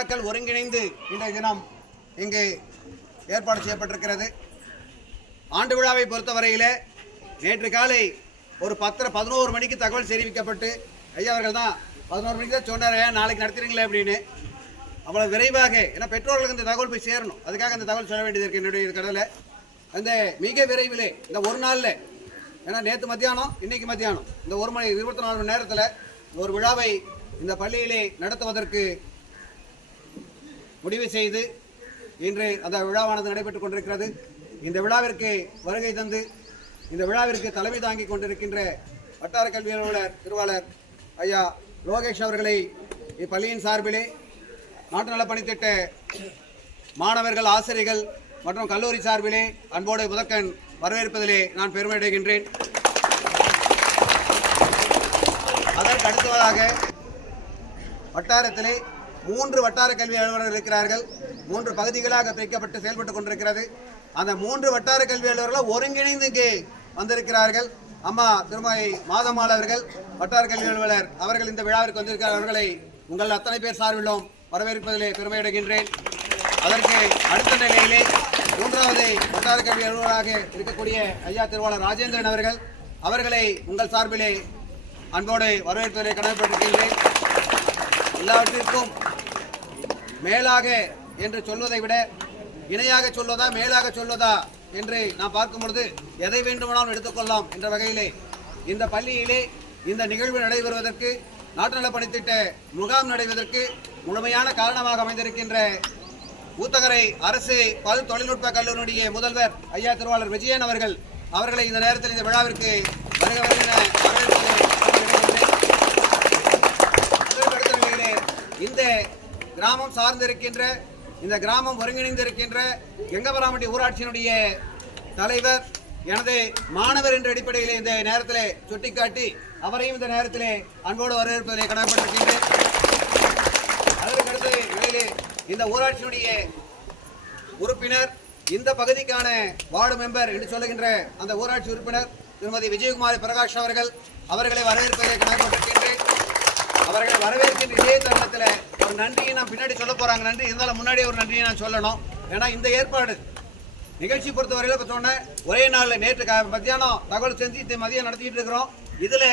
விழாக்கள் ஒருங்கிணைந்து இன்றைய தினம் இங்கு ஏற்பாடு செய்யப்பட்டிருக்கிறது. ஆண்டு விழாவை பொறுத்தவரையில் நேற்று காலை ஒரு 11 மணிக்கு தகவல் தெரிவிக்கப்பட்டு ஐயா அவர்கள் தான் 11 மணிக்கு தான் சொன்னார், நாளைக்கு நடத்துறீங்களே அப்படின்னு. அவ்வளோ விரைவாக, ஏன்னா பெற்றோர்களுக்கு இந்த தகவல் போய் சேரணும், அதுக்காக அந்த தகவல் சொல்ல வேண்டியது இருக்குது என்னுடைய கடலை. அந்த மிக விரைவிலே இந்த ஒரு நாளில், ஏன்னா நேற்று மத்தியானம் இன்னைக்கு மத்தியானம் இந்த 24 மணி நேரத்தில் ஒரு விழாவை இந்த பள்ளியிலே நடத்துவதற்கு முடிவு செய்து இன்று அந்த விழாவானது நடைபெற்றுக் கொண்டிருக்கிறது. இந்த விழாவிற்கு வருகை தந்து இந்த விழாவிற்கு தலைமை தாங்கி கொண்டிருக்கின்ற வட்டார கல்வி அலுவலர் திருவாளர் ஐயா லோகேஷ் அவர்களை இப்பள்ளியின் சார்பிலே நாட்டு நலப்பணித்திட்ட மாணவர்கள், ஆசிரியர்கள் மற்றும் கல்லூரி சார்பிலே அன்போடு முதற்கண் வரவேற்பதிலே நான் பெருமையடைகின்றேன். அதற்கு அடுத்ததாக வட்டாரத்திலே 3 வட்டார கல்வி அலுவலர்கள் இருக்கிறார்கள். 3 பகுதிகளாக பிரிக்கப்பட்டு செயல்பட்டுக் கொண்டிருக்கிறது. அந்த 3 வட்டார கல்வி அலுவலர்கள் ஒருங்கிணைந்து இங்கே வந்திருக்கிறார்கள். அம்மா திருமதி மாதம்மாள் அவர்கள் வட்டார கல்வி அலுவலர் அவர்கள் இந்த விழாவிற்கு வந்திருக்கிறார். அவர்களை உங்கள் அத்தனை பேர் சார்பிலும் வரவேற்பதிலே பெருமையடைகின்றேன். அதற்கு அடுத்த நிலையிலே 3வது வட்டார கல்வி அலுவலராக இருக்கக்கூடிய ஐயா திருவாளர் ராஜேந்திரன் அவர்களை உங்கள் சார்பிலே அன்போடு வரவேற்பதிலே கடமைப்பட்டிருக்கின்றேன். எல்லாவற்றிற்கும் மேலாக என்று சொல்வதை விட இணையாக சொல்வதா மேலாக சொல்வதா என்று நாம் பார்க்கும் பொழுது எதை வேண்டுமானாலும் எடுத்துக்கொள்ளலாம் என்ற வகையிலே இந்த பள்ளியிலே இந்த நிகழ்வு நடைபெறுவதற்கு, நாட்டு நலப்பணித்திட்ட முகாம் நடைபெறுவதற்கு முழுமையான காரணமாக அமைந்திருக்கின்ற ஊத்தகரை அரசு பல் தொழில்நுட்ப கல்லூரியுடைய முதல்வர் ஐயா திருவாளர் விஜயன் அவர்களை இந்த நேரத்தில் இந்த விழாவிற்கு இந்த கிராமம் சார்ந்திருக்கின்ற, இந்த கிராமம் ஒருங்கிணைந்திருக்கின்ற கெங்கபராமட்டி ஊராட்சியினுடைய தலைவர் எனது மாணவர் என்ற அடிப்படையில் இந்த நேரத்தில் சுட்டிக்காட்டி அவரையும் இந்த நேரத்தில் அன்போடு வரவேற்பதிலே கடமைப்பட்டிருக்கின்றேன். அதற்கடுத்து இடையிலே இந்த ஊராட்சியினுடைய உறுப்பினர், இந்த பகுதிக்கான வார்டு மெம்பர் என்று சொல்லுகின்ற அந்த ஊராட்சி உறுப்பினர் திருமதி விஜயகுமாரி பிரகாஷ் அவர்களை வரவேற்பதிலே கடமைப்பட்டிருக்கின்றேன். அவர்களை வரவேற்கின்ற இதே தருணத்தில் ஒரு நன்றியை நான் பின்னாடி சொல்ல போறாங்க. நன்றி இருந்தாலும் முன்னாடியே ஒரு நன்றியை நான் சொல்லணும். ஏன்னா இந்த ஏற்பாடு நிகழ்ச்சி பொறுத்தவரையில் சொன்ன ஒரே நாளில் நேற்று மத்தியானம் தகவல் செஞ்சு மதியம் நடத்திட்டு இருக்கிறோம். இதுல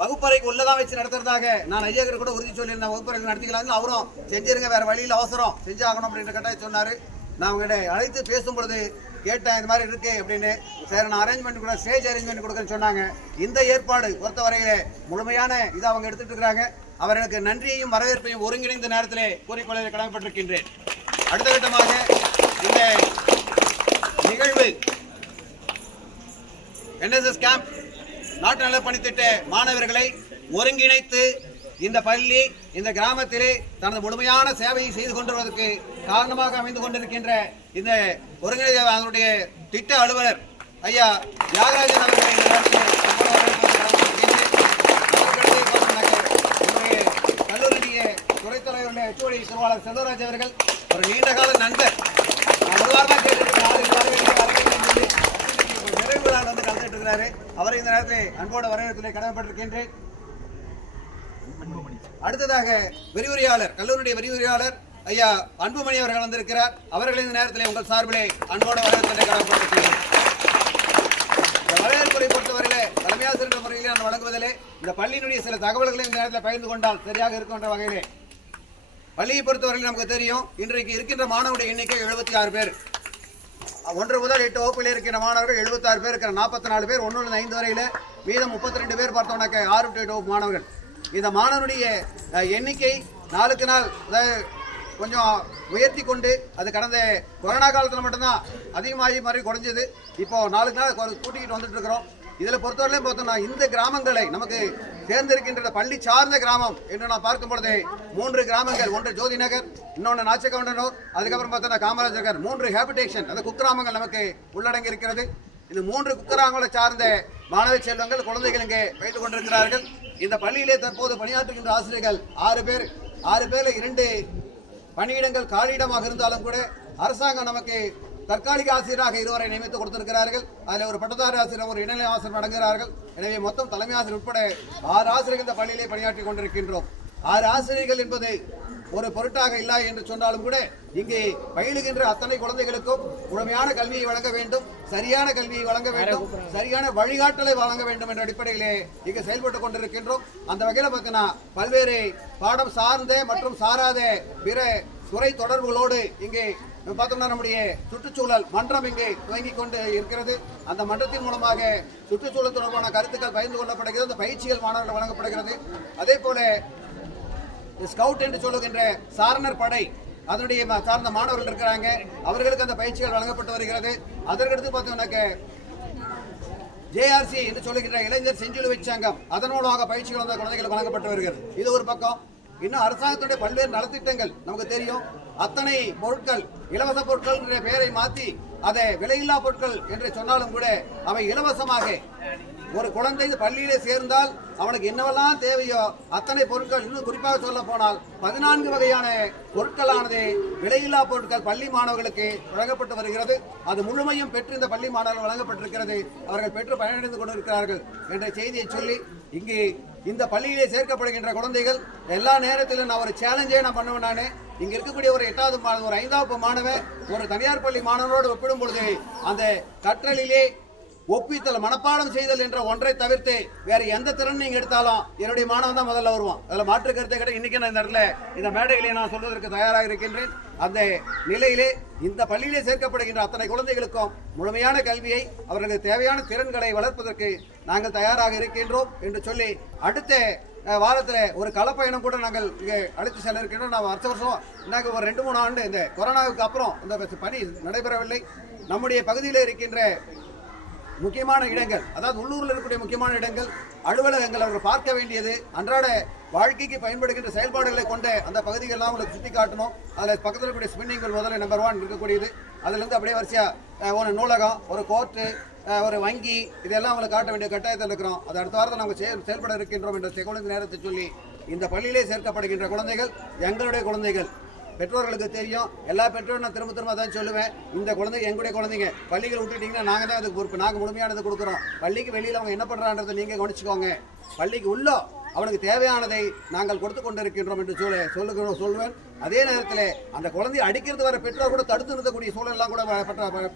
வகுப்பறைக்கு உள்ளதான் வச்சு நடத்துறதாக நான் ஐயகர் கூட உறுதி சொல்லியிருந்தேன். வகுப்பறைக்கு நடத்திக்கலாம், அவரும் செஞ்சிருங்க, வேற வழியில் அவசரம் செஞ்சாகணும் அப்படின்ற கட்டாயம் சொன்னாரு. நான் உங்களை அழைத்து பேசும் பொழுது கேட்டேன், இந்த மாதிரி இருக்கு அப்படின்னு. சரி, நான் அரேஞ்ச்மெண்ட் கூட ஸ்டேஜ் அரேஞ்ச்மெண்ட் கொடுக்கன்னு சொன்னாங்க. இந்த ஏற்பாடு பொறுத்தவரையில முழுமையான இதை அவங்க எடுத்துட்டு இருக்கிறாங்க. அவர்களுக்கு நன்றியையும் வரவேற்பையும் ஒருங்கிணைந்த நேரத்திலே கூறிக்கொள்ள கடமைப்பட்டிருக்கின்றேன். அடுத்த கட்டமாக இந்த நிகழ்வு NSS கேம்ப் நாட்டு நலப்பணித்திட்ட மாணவர்களை ஒருங்கிணைத்து இந்த பள்ளி இந்த கிராமத்திலே தனது முழுமையான சேவையை செய்து கொண்டிருப்பதற்கு காரணமாக அமைந்து கொண்டிருக்கின்ற இந்த ஒருங்கிணைந்த அதனுடைய திட்ட அலுவலர் ஐயா தியாகராஜன் அவர்களை கல்லூரியுடைய துறைத் தலைவருடைய HOD திருவாளர் செல்வராஜ் அவர்கள் ஒரு நீண்ட கால நண்பர். நிறைவு நாள் வந்து கலந்துட்டு இருக்கிறாரு. அவரை இந்த நேரத்தில் அன்போடு வரவேற்பிலே கடமைப்பட்டிருக்கின்றேன். அடுத்ததாக விரிவுரையாளர், கல்லூரியுடைய விரிவுரையாளர் ஐயா அன்புமணி அவர்கள் வந்திருக்கிறார். அவர்கள் இந்த நேரத்தில் உங்கள் சார்பிலே அன்போடு வரவேற்பிலே கடமைப்பட்டிருக்கிறேன். வரவேற்புரை பொறுத்தவரையிலே தலைமையாசிரியர் முறையிலே நான் வழங்குவதிலே இந்த பள்ளியினுடைய சில தகவல்களை இந்த நேரத்தில் பகிர்ந்து கொண்டால் சரியாக இருக்கும் என்ற வகையிலே, பள்ளியை பொறுத்தவரையில் நமக்கு தெரியும், இன்றைக்கு இருக்கின்ற மாணவருடைய எண்ணிக்கை 76 பேர். 1 முதல் 8 வகுப்பில் இருக்கிற மாணவர்கள் 76 பேர் இருக்கிற 44 பேர் 1 5 வரையில், மீதம் 32 பேர் பார்த்தோம்னாக்க 6 to 8 வகுப்பு மாணவர்கள். இந்த மாணவனுடைய எண்ணிக்கை நாளுக்கு நாள் கொஞ்சம் உயர்த்தி கொண்டு, அது கடந்த கொரோனா காலத்தில் மட்டும்தான் அதிகமாகி மாதிரி குறைஞ்சது. இப்போ நாளுக்கு நாள் கூட்டிக்கிட்டு வந்துட்டு இருக்கிறோம். இதில் பொறுத்தவரையிலும் பார்த்தோம்னா இந்த கிராமங்களை நமக்கு தேர்ந்தெடுக்கின்ற பள்ளி சார்ந்த கிராமம் என்று நான் பார்க்கும் பொழுது 3 கிராமங்கள், ஒன்று ஜோதி நகர், இன்னொன்று நாச்சக்கவுண்டனூர், அதுக்கப்புறம் பார்த்தோம்னா காமராஜ் நகர், 3 ஹேபிடேஷன் அந்த குக்கிராமங்கள் நமக்கு உள்ளடங்கி இருக்கிறது. இந்த 3 குக்கிராமங்களை சார்ந்த மாணவ செல்வங்கள், குழந்தைகள் இங்கே வைத்துக் கொண்டிருக்கிறார்கள். இந்த பள்ளியிலே தற்போது பணியாற்றுகின்ற ஆசிரியர்கள் 6 பேர். 6 பேரில் 2 பணியிடங்கள் காலியிடமாக இருந்தாலும் கூட அரசாங்கம் நமக்கு தற்காலிக ஆசிரியராக 2 நியமித்து கொடுத்திருக்கிறார்கள். அதில் ஒரு பட்டதாரி ஆசிரியர், ஒரு இடைநிலை ஆசிரியர் அடங்குகிறார்கள். எனவே மொத்தம் தலைமை ஆசிரியர் உட்பட 6 ஆசிரியர்கள் இந்த பள்ளியிலே பணியாற்றி கொண்டிருக்கின்றோம். 6 ஆசிரியர்கள் என்பது ஒரு பொருட்டாக இல்லை என்று சொன்னாலும் கூட இங்கே பயிலுகின்ற அத்தனை குழந்தைகளுக்கும் முழுமையான கல்வியை வழங்க வேண்டும், சரியான கல்வியை வழங்க வேண்டும், சரியான வழிகாட்டலை வழங்க வேண்டும் என்ற அடிப்படையிலே இங்கு செயல்பட்டுக் கொண்டிருக்கின்றோம். அந்த வகையில் பார்த்தீங்கன்னா பல்வேறு பாடம் சார்ந்த மற்றும் சாராத பிற துறை தொடர்புகளோடு இங்கே பார்த்தோம்னா நம்முடைய சுற்றுச்சூழல் மன்றம் இங்கே துவங்கிக் கொண்டு இருக்கிறது. அந்த மன்றத்தின் மூலமாக சுற்றுச்சூழல் தொடர்பான கருத்துக்கள் பகிர்ந்து கொள்ளப்படுகிறது, அந்த பயிற்சிகள் மாணவர்கள் வழங்கப்படுகிறது. அதே போல ஸ்கவுட் என்று சொல்லுகின்ற சாரணர் படை அதனுடைய சார்ந்த மாணவர்கள் இருக்கிறாங்க, அவர்களுக்கு அந்த பயிற்சிகள் வழங்கப்பட்டு வருகிறது. அதற்கடுத்து பார்த்தோம்னாக்க JRC என்று சொல்லுகின்ற இளைஞர் செஞ்சிலுவை சங்கம் அதன் மூலமாக பயிற்சிகள் அந்த குழந்தைகளுக்கு வழங்கப்பட்டு வருகிறது. இது ஒரு பக்கம். இன்னும் அரசாங்கத்துடைய பல்வேறு நலத்திட்டங்கள் நமக்கு தெரியும். அத்தனை பொருட்கள் இலவச பொருட்கள் என்ற பெயரை மாற்றி அதை விலையில்லா பொருட்கள் என்று சொன்னாலும் கூட அவை இலவசமாக ஒரு குழந்தை பள்ளியிலே சேர்ந்தால் அவனுக்கு என்னவெல்லாம் தேவையோ அத்தனை பொருட்கள், இன்னும் குறிப்பாக சொல்ல போனால் 14 வகையான பொருட்களானது விலையில்லா பொருட்கள் பள்ளி மாணவர்களுக்கு வழங்கப்பட்டு வருகிறது. அது முழுமையும் பெற்று இந்த பள்ளி மாணவர்கள் வழங்கப்பட்டிருக்கிறது. அவர்கள் பெற்று பயனடைந்து கொண்டிருக்கிறார்கள் என்ற செய்தியை சொல்லி இங்கு இந்த பள்ளியிலே சேர்க்கப்படுகின்ற குழந்தைகள் எல்லா நேரத்திலும் நான் ஒரு சேலஞ்சே நான் பண்ணுவேன். நான் இங்க இருக்கக்கூடிய ஒரு 8வது மாணவன், ஒரு 5வது மாணவன் ஒரு தனியார் பள்ளி மாணவனோடு ஒப்பிடும் பொழுது அந்த கற்றலிலே ஒப்பித்தல் மனப்பாடம் செய்தல் என்ற ஒன்றை தவிர்த்து வேற எந்த திறன் நீங்க எடுத்தாலும் என்னுடைய மாணவன் தான் முதல்ல வருவான். அதில் மாற்று கருத்தை கிடையாது. இன்னைக்கு நான் இந்த இடத்துல இந்த மேடையிலே நான் சொல்வதற்கு தயாராக இருக்கின்றேன். அந்த நிலையிலே இந்த பள்ளியிலே சேர்க்கப்படுகின்ற அத்தனை குழந்தைகளுக்கும் முழுமையான கல்வியை அவர்களுக்கு தேவையான திறன்களை வளர்ப்பதற்கு நாங்கள் தயாராக இருக்கின்றோம் என்று சொல்லி அடுத்த வாரத்தில் ஒரு களப்பயணம் கூட நாங்கள் இங்கே அழைத்து செல்ல இருக்கின்றோம். நான் வருஷம் இன்னைக்கு ஒரு 2-3 ஆண்டு இந்த கொரோனாவுக்கு அப்புறம் இந்த பணி நடைபெறவில்லை. நம்முடைய பகுதியில் இருக்கின்ற முக்கியமான இடங்கள், அதாவது உள்ளூரில் இருக்கக்கூடிய முக்கியமான இடங்கள், அலுவலகங்கள் அவர்கள் பார்க்க வேண்டியது, அன்றாட வாழ்க்கைக்கு பயன்படுகின்ற செயல்பாடுகளை கொண்ட அந்த பகுதிகளெல்லாம் உங்களுக்கு சுட்டி காட்டணும். அதில் பக்கத்தில் இருக்கக்கூடிய ஸ்பின்னிங் முதல்ல நம்பர் 1 இருக்கக்கூடியது. அதுலேருந்து அப்படியே வரிசையாக ஒரு நூலகம், ஒரு கோர்ட்டு, ஒரு வங்கி, இதெல்லாம் அவங்களை காட்ட வேண்டிய கட்டாயத்தில் இருக்கிறோம். அது அடுத்த வாரத்தில் நாங்கள் செயல்பட இருக்கின்றோம் என்ற செகண்ட் நேரத்தை சொல்லி இந்த பள்ளியிலே சேர்க்கப்படுகின்ற குழந்தைகள் எங்களுடைய குழந்தைகள். பெற்றோர்களுக்கு தெரியும், எல்லா பெற்றோரும் நான் திரும்ப தான் சொல்லுவேன், இந்த குழந்தைங்க எங்களுடைய குழந்தைங்க. பள்ளிகள் விட்டுட்டீங்கன்னா நாங்கள் தான் அதுக்கு பொறுப்பு, நாங்கள் முழுமையானது கொடுக்குறோம். பள்ளிக்கு வெளியில் அவங்க என்ன பண்ணுறான்றதை நீங்கள் கவனிச்சுக்கோங்க. பள்ளிக்கு உள்ள அவனுக்கு தேவையானதை நாங்கள் கொடுத்து கொண்டிருக்கின்றோம் என்று சொல்லுவேன். அதே நேரத்தில் அந்த குழந்தையை அடிக்கிறது வர பெற்றோர் கூட தடுத்து நிறுத்தக்கூடிய சூழலெல்லாம் கூட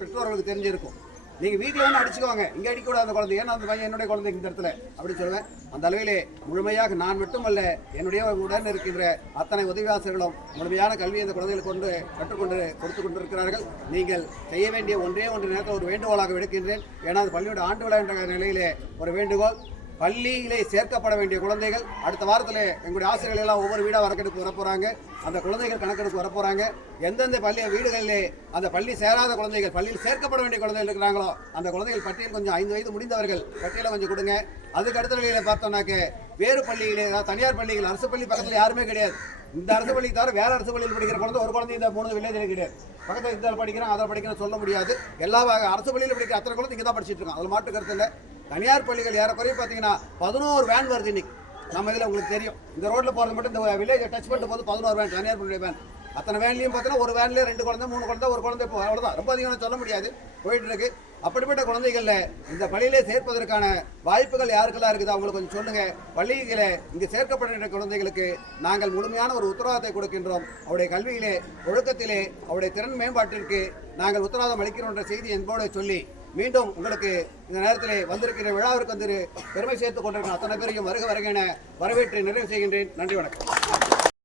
பெற்றோர்களுக்கு தெரிஞ்சிருக்கும். நீங்கள் வீட்டில் வேணும் அடிச்சுக்கோங்க, இங்கே அடிக்கூடாது அந்த குழந்தை, ஏன்னா அந்த பையன் என்னுடைய குழந்தை இந்த இடத்துல அப்படி சொல்லுவேன். அந்த அளவிலே முழுமையாக நான் மட்டுமல்ல, என்னுடைய உடன் இருக்கின்ற அத்தனை உதவியாளர்களும் முழுமையான கல்வியை இந்த குழந்தைகளுக்கு கற்றுக்கொண்டு கொடுத்து கொண்டிருக்கிறார்கள். நீங்கள் செய்ய வேண்டிய ஒன்றே நேரத்தில் ஒரு வேண்டுகோளாக விடுக்கின்றேன். ஏன்னா அது பள்ளியோட ஆண்டு விழா என்ற நிலையிலே ஒரு வேண்டுகோள். பள்ளியிலே சேர்க்கப்பட வேண்டிய குழந்தைகள் அடுத்த வாரத்தில் எங்களுடைய ஆசிரியர்கள் எல்லாம் ஒவ்வொரு வீடாக வரக்கெடுப்பு வரப்போகிறாங்க. அந்த குழந்தைகள் கணக்கெடுப்பு வரப்போகிறாங்க. எந்தெந்த வீடுகளிலே அந்த பள்ளி சேராத குழந்தைகள், பள்ளியில் சேர்க்கப்பட வேண்டிய குழந்தைகள் இருக்கிறாங்களோ அந்த குழந்தைகள் பட்டியல் கொஞ்சம் 5 வயது முடிந்தவர்கள் பட்டியலை கொஞ்சம் கொடுங்க. அதுக்கு அடுத்த நிலையில் பார்த்தோம்னாக்க வேறு பள்ளிகளே, அதாவது தனியார் பள்ளிகள், அரசு பள்ளி பக்கத்தில் யாருமே கிடையாது. இந்த அரசு பள்ளி தவிர வேற அரசு பள்ளியில் படிக்கிற குழந்தை ஒரு குழந்தை இந்த 3 வில்லேஜில் கிடையாது. பக்கத்தில் இதில் படிக்கிறோம் அதை படிக்கிறோம் சொல்ல முடியாது. எல்லா அரசு பள்ளியில் படிக்கிற அத்தனை குழந்தை இங்கே தான் படிச்சுட்டு இருக்கோம். அதில் மாற்று கருத்து இல்லை. தனியார் பள்ளிகள் ஏறக்குறைய பார்த்தீங்கன்னா 11 வேன் வருது இன்னைக்கு. நம்ம இதில் உங்களுக்கு தெரியும், இந்த ரோட்டில் போகிறது மட்டும் இந்த வில்லேஜை டச் பண்ணிட்டு போது 11 வேன், தனியார் பள்ளி வேன். அத்தனை வேன்லையும் பார்த்தீங்கன்னா ஒரு வேன்லேயே 2 குழந்தை 3 குழந்தை, ஒரு குழந்தை இப்போ அவ்வளோதான், ரொம்ப அதிகமாக சொல்ல முடியாது, போயிட்டு இருக்கு. அப்படிப்பட்ட குழந்தைகளில் இந்த பள்ளியிலே சேர்ப்பதற்கான வாய்ப்புகள் யாருக்கெல்லாம் இருக்குது அவங்களுக்கு கொஞ்சம் சொல்லுங்கள். பள்ளிகளை இங்கே சேர்க்கப்படுகின்ற குழந்தைகளுக்கு நாங்கள் முழுமையான ஒரு உத்தரவாதத்தை கொடுக்கின்றோம். அவருடைய கல்வியிலே, ஒழுக்கத்திலே, அவருடைய திறன் மேம்பாட்டிற்கு நாங்கள் உத்தரவாதம் அளிக்கிறோம் என்ற செய்தி என்போடு சொல்லி மீண்டும் உங்களுக்கு இந்த நேரத்தில் வந்திருக்கிற விழாவிற்கு பெருமை சேர்த்துக் கொண்டிருக்கிற அத்தனை பேரையும் வருக என வரவேற்று நிறைவு செய்கின்றேன். நன்றி, வணக்கம்.